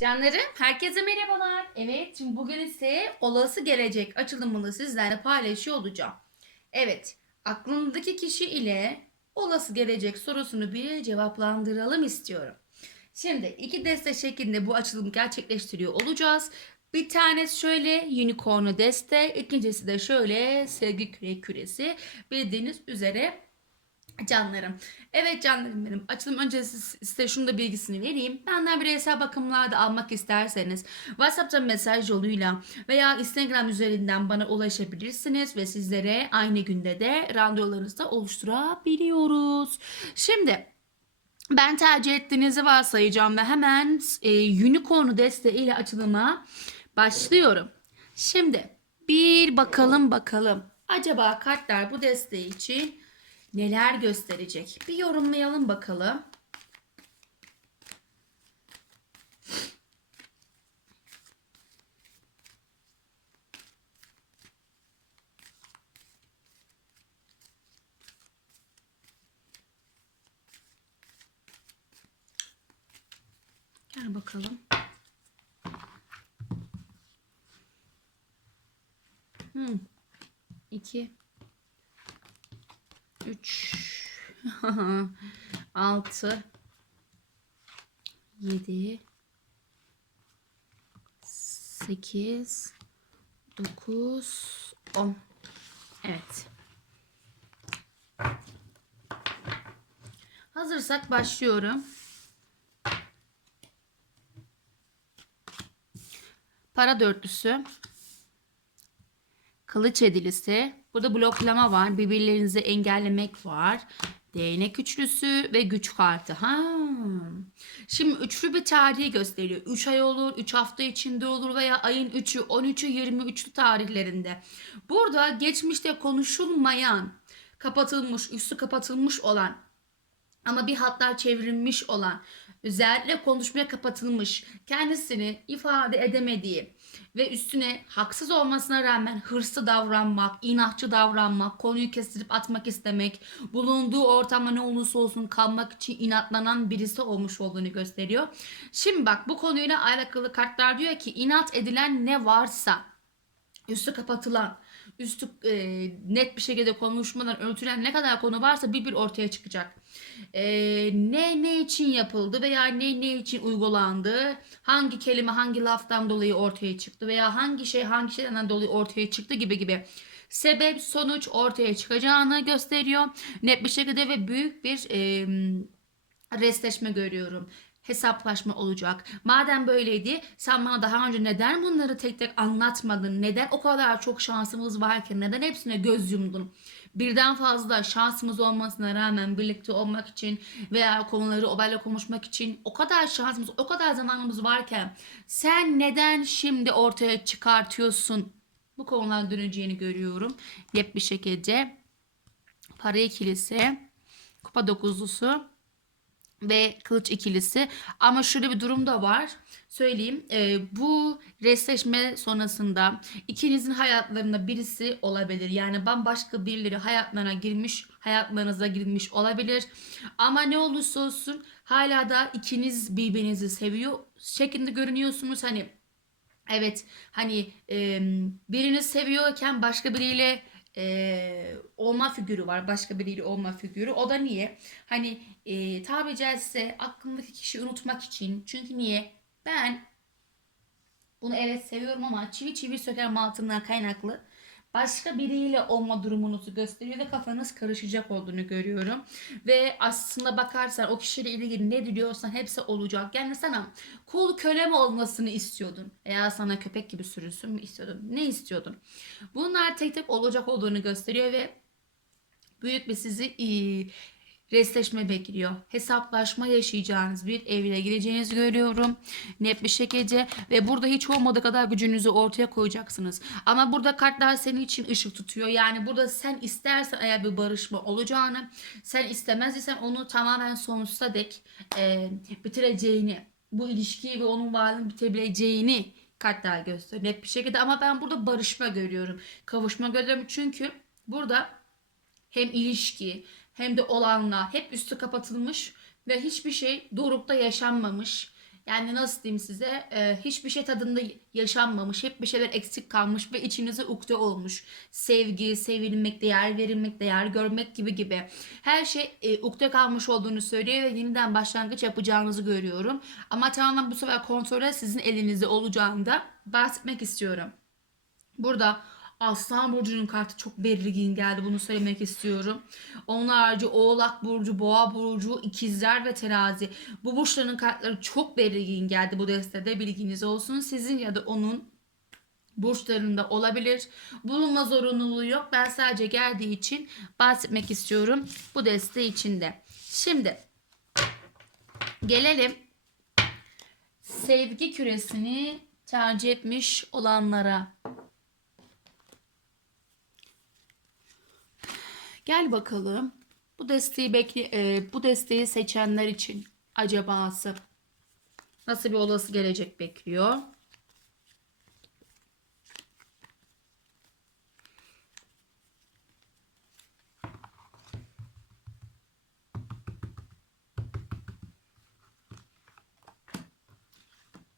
Canlarım, herkese merhabalar. Evet, şimdi bugün ise olası gelecek açılımını sizlerle paylaşıyor olacağım. Evet, aklımdaki kişi ile olası gelecek sorusunu bir cevaplandıralım istiyorum. Şimdi iki deste şeklinde bu açılımı gerçekleştiriyor olacağız. Bir tanesi şöyle unicorn'u deste, ikincisi de şöyle sevgi küre küresi. Bildiğiniz üzere Canlarım. Evet canlarım benim. Açılım öncesi size şunu da bilgisini vereyim. Benden bireysel bakımlarda almak isterseniz WhatsApp'tan mesaj yoluyla veya Instagram üzerinden bana ulaşabilirsiniz ve sizlere aynı günde de randevularınızı da oluşturabiliyoruz. Şimdi ben tercih ettiğinizi varsayacağım ve hemen e, Unicorn'u desteğiyle açılıma başlıyorum. Şimdi bir bakalım bakalım. Acaba kartlar bu desteği için neler gösterecek? Bir yorumlayalım bakalım. Gel bakalım. Hmm. İki. Üç. Altı. Yedi. Sekiz. Dokuz. On. Evet. Hazırsak başlıyorum. Para dörtlüsü. Kılıç edilisi. Burada bloklama var. Birbirlerinizi engellemek var. Değnek üçlüsü ve güç kartı. Ha. Şimdi üçlü bir tarihi gösteriyor. 3 ay olur, 3 hafta içinde olur veya ayın 3'ü, 13'ü, 23'lü tarihlerinde. Burada geçmişte konuşulmayan, kapatılmış, üstü kapatılmış olan ama bir hatlar çevrilmiş olan, özellikle konuşmaya kapatılmış, kendisini ifade edemediği ve üstüne haksız olmasına rağmen hırslı davranmak, inatçı davranmak, konuyu kestirip atmak istemek, bulunduğu ortamda ne olursa olsun kalmak için inatlanan birisi olmuş olduğunu gösteriyor. Şimdi bak bu konuyla alakalı kartlar diyor ki inat edilen ne varsa, üstü kapatılan, üstü e, net bir şekilde konuşmadan örtülen ne kadar konu varsa bir bir ortaya çıkacak. E, ne ne için yapıldı veya ne ne için uygulandı, hangi kelime hangi laftan dolayı ortaya çıktı veya hangi şey hangi şeyden dolayı ortaya çıktı gibi gibi sebep sonuç ortaya çıkacağını gösteriyor. Net bir şekilde ve büyük bir e, restleşme görüyorum hesaplaşma olacak. Madem böyleydi sen bana daha önce neden bunları tek tek anlatmadın? Neden o kadar çok şansımız varken neden hepsine göz yumdun? Birden fazla şansımız olmasına rağmen birlikte olmak için veya konuları obayla konuşmak için o kadar şansımız, o kadar zamanımız varken sen neden şimdi ortaya çıkartıyorsun? Bu konular döneceğini görüyorum. Yep bir şekilde. Para ikilisi, kupa dokuzlusu, ve kılıç ikilisi. Ama şöyle bir durum da var. Söyleyeyim. E, bu restleşme sonrasında ikinizin hayatlarında birisi olabilir. Yani bambaşka birileri hayatlarına girmiş, hayatlarınıza girmiş olabilir. Ama ne olursa olsun hala da ikiniz birbirinizi seviyor şeklinde görünüyorsunuz. Hani evet hani e, birini seviyorken başka biriyle e, olma figürü var. Başka biriyle olma figürü. O da niye? Hani e, tabi caizse aklımdaki kişiyi unutmak için. Çünkü niye? Ben bunu evet seviyorum ama çivi çivi söker mantığından kaynaklı başka biriyle olma durumunuzu gösteriyor ve kafanız karışacak olduğunu görüyorum. Ve aslında bakarsan o kişiyle ilgili ne diliyorsan hepsi olacak. Yani sana kul köle mi olmasını istiyordun? Veya sana köpek gibi sürünsün mü istiyordun? Ne istiyordun? Bunlar tek tek olacak olduğunu gösteriyor ve büyük bir sizi iyi restleşme bekliyor. Hesaplaşma yaşayacağınız bir evine gireceğinizi görüyorum. Net bir şekilde ve burada hiç olmadığı kadar gücünüzü ortaya koyacaksınız. Ama burada kartlar senin için ışık tutuyor. Yani burada sen istersen eğer bir barışma olacağını, sen istemez isen onu tamamen sonsuza dek e, bitireceğini, bu ilişkiyi ve onun varlığını bitebileceğini kartlar gösteriyor net bir şekilde. Ama ben burada barışma görüyorum. Kavuşma görüyorum çünkü burada hem ilişki hem de olanla hep üstü kapatılmış ve hiçbir şey dorukta yaşanmamış. Yani nasıl diyeyim size e, hiçbir şey tadında yaşanmamış. Hep bir şeyler eksik kalmış ve içinize ukde olmuş. Sevgi, sevilmek, değer verilmek, değer görmek gibi gibi. Her şey e, ukde kalmış olduğunu söylüyor ve yeniden başlangıç yapacağınızı görüyorum. Ama tamamen bu sefer kontrolü sizin elinizde olacağını da bahsetmek istiyorum. Burada Aslan Burcu'nun kartı çok belirgin geldi. Bunu söylemek istiyorum. Onun harici Oğlak Burcu, Boğa Burcu, İkizler ve Terazi. Bu burçların kartları çok belirgin geldi bu destede. Bilginiz olsun. Sizin ya da onun burçlarında olabilir. Bulunma zorunluluğu yok. Ben sadece geldiği için bahsetmek istiyorum bu deste içinde. Şimdi gelelim sevgi küresini tercih etmiş olanlara. Gel bakalım. Bu desteği bekle e, bu desteği seçenler için acabası nasıl bir olası gelecek bekliyor?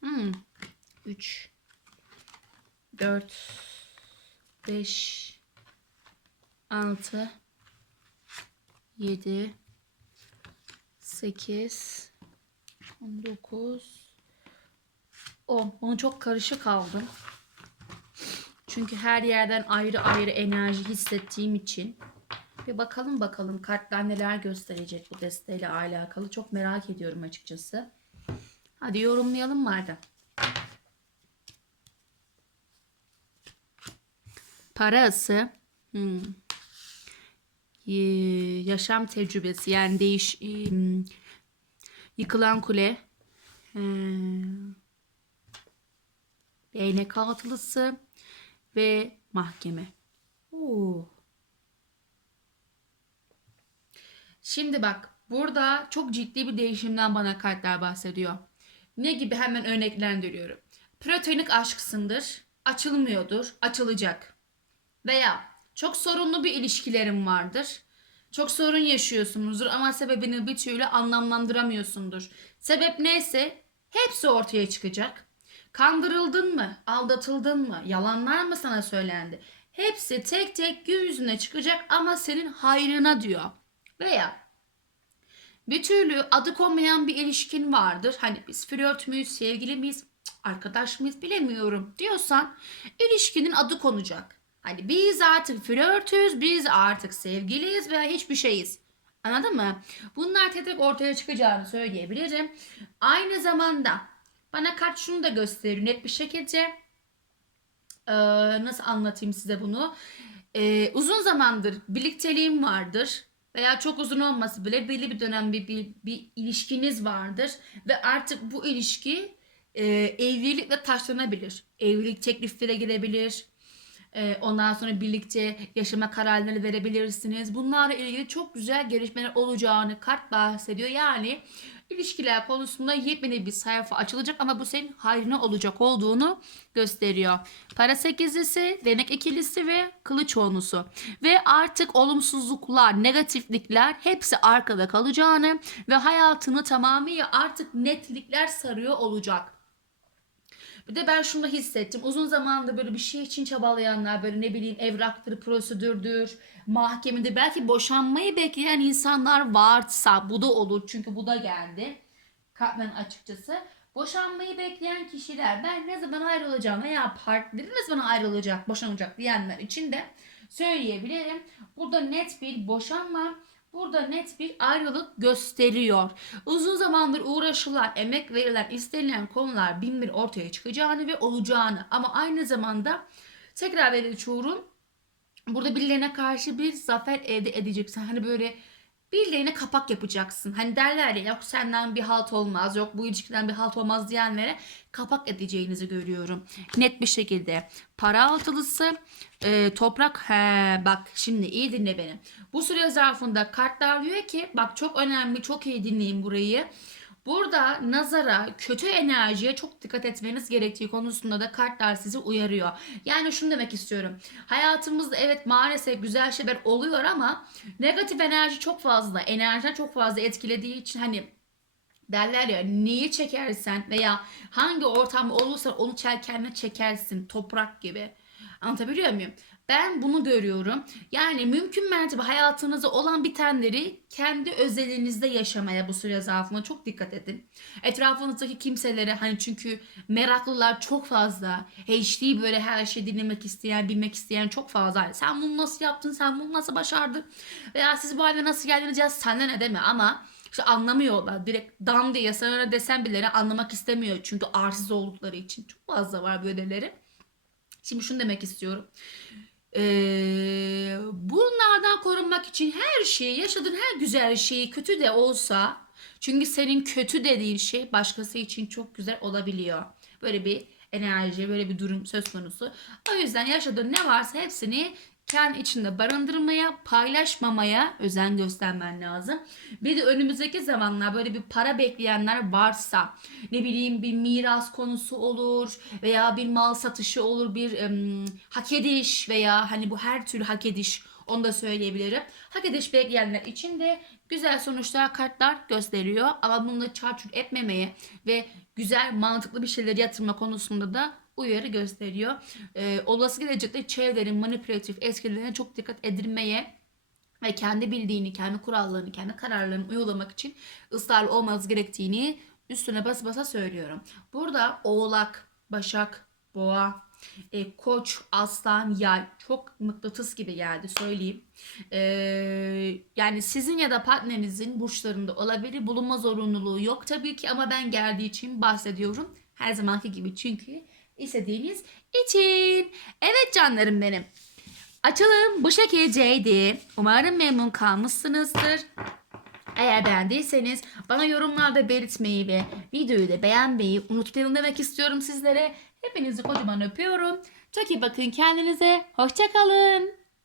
Hmm. 3 4 5 6 7 8 19 10 Bunu çok karışık aldım. Çünkü her yerden ayrı ayrı enerji hissettiğim için. Bir bakalım bakalım kartlar neler gösterecek bu desteğiyle alakalı. Çok merak ediyorum açıkçası. Hadi yorumlayalım madem. Parası. Hmm. Ee, yaşam tecrübesi yani değiş em, yıkılan kule değnek altılısı ve mahkeme. Oo. Şimdi bak burada çok ciddi bir değişimden bana kartlar bahsediyor. Ne gibi hemen örneklendiriyorum. Platonik aşksındır, açılmıyordur, açılacak. Veya çok sorunlu bir ilişkilerin vardır. Çok sorun yaşıyorsunuzdur ama sebebini bir türlü anlamlandıramıyorsundur. Sebep neyse hepsi ortaya çıkacak. Kandırıldın mı? Aldatıldın mı? Yalanlar mı sana söylendi? Hepsi tek tek gün yüzüne çıkacak ama senin hayrına diyor. Veya bir türlü adı konmayan bir ilişkin vardır. Hani biz flört müyüz, sevgili miyiz, arkadaş mıyız bilemiyorum diyorsan ilişkinin adı konacak. Hani biz artık flörtüz, biz artık sevgiliyiz veya hiçbir şeyiz. Anladın mı? Bunlar tek tek ortaya çıkacağını söyleyebilirim. Aynı zamanda bana kart şunu da gösteriyor net bir şekilde. Ee, nasıl anlatayım size bunu? Ee, uzun zamandır birlikteliğim vardır veya çok uzun olması bile belli bir dönem bir, bir, bir ilişkiniz vardır ve artık bu ilişki e, evlilikle taşlanabilir. Evlilik tekliflere girebilir. E, ondan sonra birlikte yaşama kararları verebilirsiniz. Bunlarla ilgili çok güzel gelişmeler olacağını kart bahsediyor. Yani ilişkiler konusunda yepyeni bir sayfa açılacak ama bu senin hayrına olacak olduğunu gösteriyor. Para sekizlisi, denek ikilisi ve kılıç onusu. Ve artık olumsuzluklar, negatiflikler hepsi arkada kalacağını ve hayatını tamamıyla artık netlikler sarıyor olacak. Bir de ben şunu hissettim. Uzun zamandır böyle bir şey için çabalayanlar böyle ne bileyim evraktır, prosedürdür, mahkemede belki boşanmayı bekleyen insanlar varsa bu da olur. Çünkü bu da geldi. Katmen açıkçası. Boşanmayı bekleyen kişiler ben ne zaman ayrılacağım veya partnerim ne zaman ayrılacak, boşanacak diyenler için de söyleyebilirim. Burada net bir boşanma Burada net bir ayrılık gösteriyor. Uzun zamandır uğraşılan, emek verilen, istenilen konular bin bir ortaya çıkacağını ve olacağını ama aynı zamanda tekrar veriyorum. Burada birilerine karşı bir zafer elde edeceksin. Hani böyle birilerine kapak yapacaksın. Hani derler ya yok senden bir halt olmaz, yok bu ilişkiden bir halt olmaz diyenlere kapak edeceğinizi görüyorum. Net bir şekilde. Para altılısı, e, toprak, he, bak şimdi iyi dinle beni. Bu süre zarfında kartlar diyor ki bak çok önemli, çok iyi dinleyin burayı. Burada nazara, kötü enerjiye çok dikkat etmeniz gerektiği konusunda da kartlar sizi uyarıyor. Yani şunu demek istiyorum. Hayatımızda evet maalesef güzel şeyler oluyor ama negatif enerji çok fazla, enerjiden çok fazla etkilediği için hani derler ya neyi çekersen veya hangi ortam olursa onu kendine çekersin toprak gibi. Anlatabiliyor muyum? Ben bunu görüyorum. Yani mümkün mertebe hayatınızda olan bitenleri kendi özelinizde yaşamaya bu süre zarfında çok dikkat edin. Etrafınızdaki kimselere hani çünkü meraklılar çok fazla. HD böyle her şeyi dinlemek isteyen, bilmek isteyen çok fazla. Sen bunu nasıl yaptın? Sen bunu nasıl başardın? Veya siz bu hale nasıl geldiniz? Ya senden ne deme ama işte anlamıyorlar. Direkt dam diye sana desem bile anlamak istemiyor. Çünkü arsız oldukları için. Çok fazla var böyleleri. Şimdi şunu demek istiyorum. Ee, bunlardan korunmak için her şeyi, yaşadığın her güzel şeyi kötü de olsa çünkü senin kötü dediğin şey başkası için çok güzel olabiliyor. Böyle bir enerji, böyle bir durum söz konusu. O yüzden yaşadığın ne varsa hepsini kendi içinde barındırmaya, paylaşmamaya özen göstermen lazım. Bir de önümüzdeki zamanlar böyle bir para bekleyenler varsa, ne bileyim bir miras konusu olur veya bir mal satışı olur, bir em, hak ediş veya hani bu her türlü hak ediş onu da söyleyebilirim. Hak ediş bekleyenler için de güzel sonuçlar kartlar gösteriyor. Ama bunu da çarçur etmemeye ve güzel mantıklı bir şeyler yatırma konusunda da uyarı gösteriyor. Ee, olası gelecekte çevrelerin manipülatif etkilerine çok dikkat edilmeye ve kendi bildiğini, kendi kurallarını, kendi kararlarını uygulamak için ısrarlı olmanız gerektiğini üstüne bas basa söylüyorum. Burada oğlak, başak, boğa, e, koç, aslan, yay çok mıknatıs gibi geldi söyleyeyim. Ee, yani sizin ya da partnerinizin burçlarında olabilir. Bulunma zorunluluğu yok tabii ki ama ben geldiği için bahsediyorum. Her zamanki gibi çünkü istediğiniz için. Evet canlarım benim. Açalım bu şekildeydi. Umarım memnun kalmışsınızdır. Eğer beğendiyseniz bana yorumlarda belirtmeyi ve videoyu da beğenmeyi unutmayın demek istiyorum sizlere. Hepinizi kocaman öpüyorum. Çok iyi bakın kendinize. Hoşçakalın.